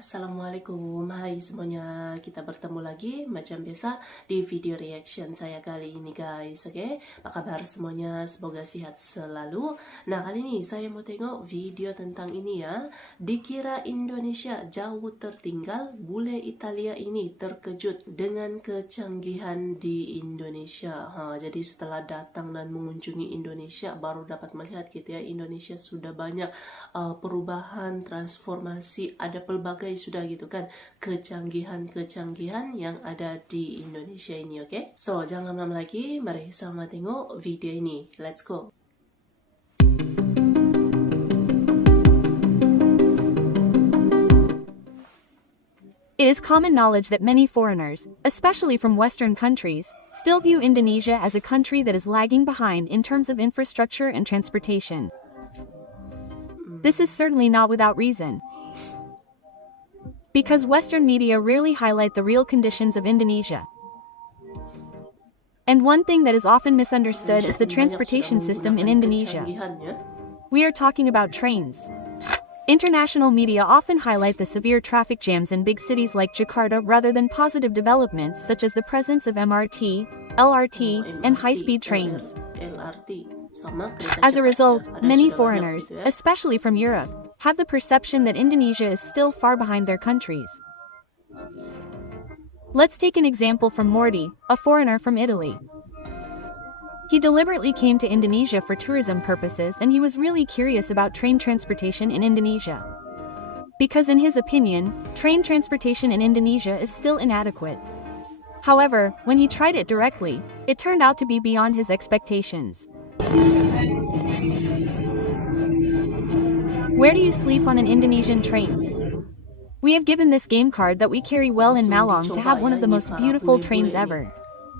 Assalamualaikum, hai semuanya, kita bertemu lagi macam biasa di video reaction saya kali ini guys, oke? Apa kabar semuanya, semoga sehat selalu. Nah kali ini saya mau tengok video tentang ini ya, Dikira Indonesia jauh tertinggal, Bule Italia ini terkejut dengan kecanggihan di Indonesia. Jadi setelah datang dan mengunjungi Indonesia baru dapat melihat gitu ya, Indonesia sudah banyak perubahan, transformasi, ada pelbagai sudah gitu kan, kecanggihan-kecanggihan yang ada di Indonesia ini, oke? So, jangan lama lagi, mari sama tengok video ini. Let's go! It is common knowledge that many foreigners, especially from Western countries, still view Indonesia as a country that is lagging behind in terms of infrastructure and transportation. This is certainly not without reason, because Western media rarely highlight the real conditions of Indonesia. And one thing that is often misunderstood is the transportation system in Indonesia. We are talking about trains. International media often highlight the severe traffic jams in big cities like Jakarta rather than positive developments such as the presence of MRT, LRT, and high-speed trains. As a result, many foreigners, especially from Europe, have the perception that Indonesia is still far behind their countries. Let's take an example from Morty, a foreigner from Italy. He deliberately came to Indonesia for tourism purposes, and he was really curious about train transportation in Indonesia. Because in his opinion, train transportation in Indonesia is still inadequate. However, when he tried it directly, it turned out to be beyond his expectations. Where do you sleep on an Indonesian train? We have given this game card that we carry well in Malang to have one of the most beautiful trains ever.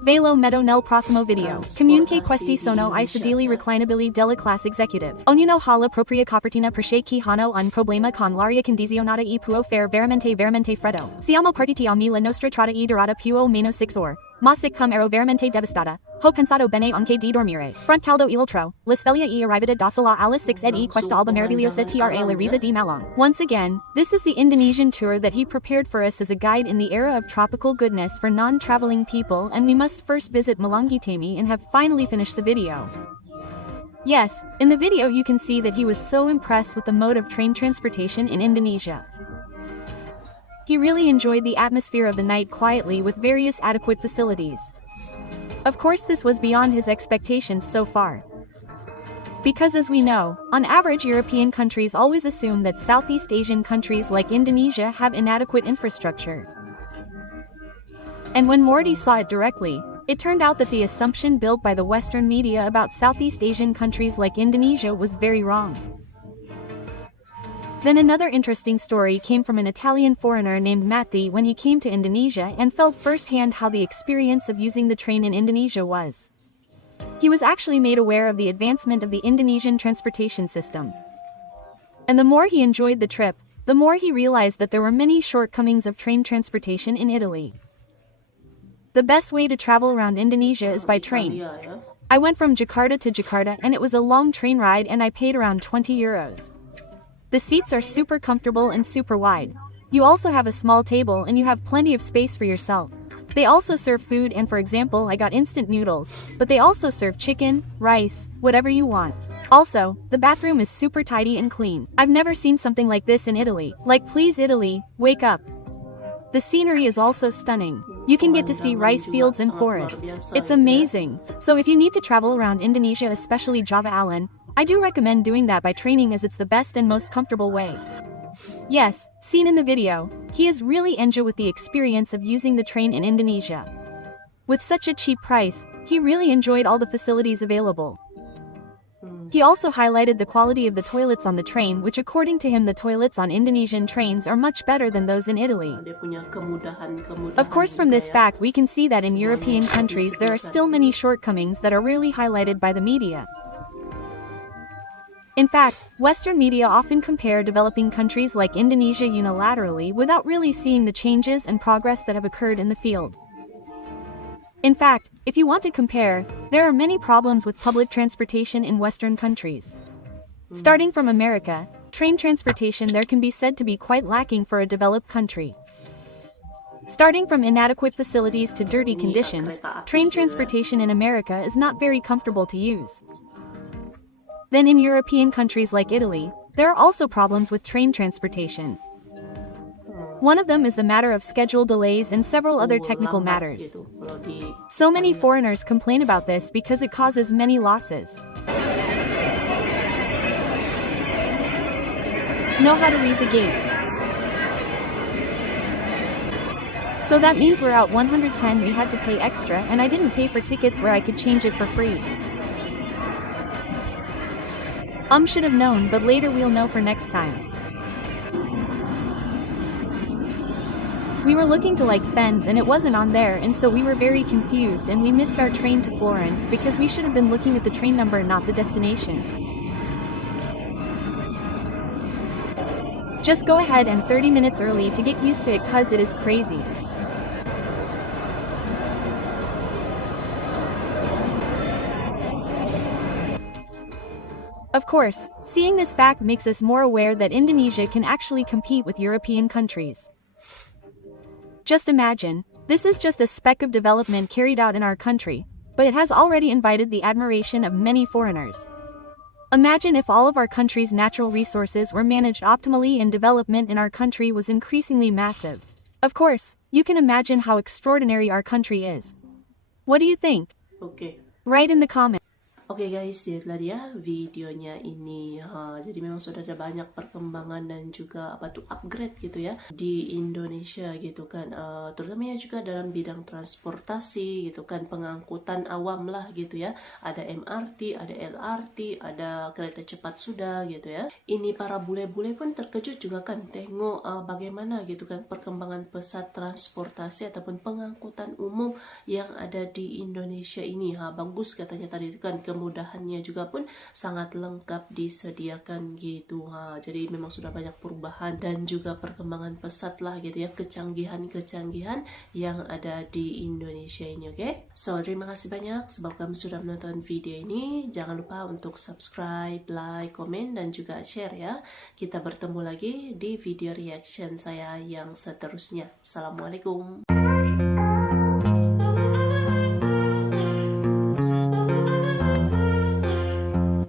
Velo medo nel prossimo video. Comunque questi sono I sedili reclinabili della classe executive. Ognuno ha la propria copertina perché chi hanno un problema con l'aria condizionata e può fare veramente freddo. Siamo partiti a la nostra strada e durata più o meno 6 ore. Ma siccome ero veramente devastata, ho pensato bene anche di dormire. Front caldo iltro, la sveglia e arrivata da sola alla 6 ed questa alba meravigliosa tra la risa di Malang. Once again, this is the Indonesian tour that he prepared for us as a guide in the era of tropical goodness for non-traveling people, and we must first visit Malangitami and have finally finished the video. Yes, in the video you can see that he was so impressed with the mode of train transportation in Indonesia. He really enjoyed the atmosphere of the night quietly with various adequate facilities. Of course, this was beyond his expectations so far. Because as we know, on average European countries always assume that Southeast Asian countries like Indonesia have inadequate infrastructure. And when Morty saw it directly, it turned out that the assumption built by the Western media about Southeast Asian countries like Indonesia was very wrong. Then another interesting story came from an Italian foreigner named Matti when he came to Indonesia and felt firsthand how the experience of using the train in Indonesia was. He was actually made aware of the advancement of the Indonesian transportation system. And the more he enjoyed the trip, the more he realized that there were many shortcomings of train transportation in Italy. The best way to travel around Indonesia is by train. I went from Jakarta to Jakarta and it was a long train ride and I paid around 20 euros. The seats are super comfortable and super wide. You also have a small table and you have plenty of space for yourself. They also serve food, and for example I got instant noodles, but they also serve chicken, rice, whatever you want. Also, the bathroom is super tidy and clean. I've never seen something like this in Italy. Like, please Italy, wake up. The scenery is also stunning. You can get to see rice fields and forests. It's amazing. So if you need to travel around Indonesia, especially Java Island, I do recommend doing that by training as it's the best and most comfortable way. Yes, seen in the video, he is really enjoyed with the experience of using the train in Indonesia. With such a cheap price, he really enjoyed all the facilities available. He also highlighted the quality of the toilets on the train, which according to him the toilets on Indonesian trains are much better than those in Italy. Of course, from this fact we can see that in European countries there are still many shortcomings that are rarely highlighted by the media. In fact, Western media often compare developing countries like Indonesia unilaterally without really seeing the changes and progress that have occurred in the field. In fact, if you want to compare, there are many problems with public transportation in Western countries. Starting from America, train transportation there can be said to be quite lacking for a developed country. Starting from inadequate facilities to dirty conditions, train transportation in America is not very comfortable to use. Then in European countries like Italy, there are also problems with train transportation. One of them is the matter of schedule delays and several other technical matters. So many foreigners complain about this because it causes many losses. Know how to read the gate. So that means we're out 110, we had to pay extra, and I didn't pay for tickets where I could change it for free. Should have known, but later we'll know for next time. We were looking to like Fens and it wasn't on there, and so we were very confused and we missed our train to Florence because we should have been looking at the train number, not the destination. Just go ahead and 30 minutes early to get used to it, cause it is crazy. Of course, seeing this fact makes us more aware that Indonesia can actually compete with European countries. Just imagine, this is just a speck of development carried out in our country, but it has already invited the admiration of many foreigners. Imagine if all of our country's natural resources were managed optimally and development in our country was increasingly massive. Of course, you can imagine how extraordinary our country is. What do you think? Okay. Write in the comments. Oke guys, itulah dia videonya ini. Jadi memang sudah ada banyak perkembangan dan juga upgrade gitu ya di Indonesia gitu kan, terutamanya juga dalam bidang transportasi gitu kan, pengangkutan awam lah gitu ya. Ada MRT, ada LRT, ada kereta cepat sudah gitu ya. Ini para bule-bule pun terkejut juga kan tengok bagaimana gitu kan perkembangan pesat transportasi ataupun pengangkutan umum yang ada di Indonesia ini. Bagus katanya tadi kan, kemudahannya juga pun sangat lengkap disediakan gitu. Jadi memang sudah banyak perubahan dan juga perkembangan pesat lah gitu ya, kecanggihan-kecanggihan yang ada di Indonesia ini. Oke? So terima kasih banyak sebab kamu sudah menonton video ini. Jangan lupa untuk subscribe, like, komen dan juga share ya. Kita bertemu lagi di video reaction saya yang seterusnya. Assalamualaikum.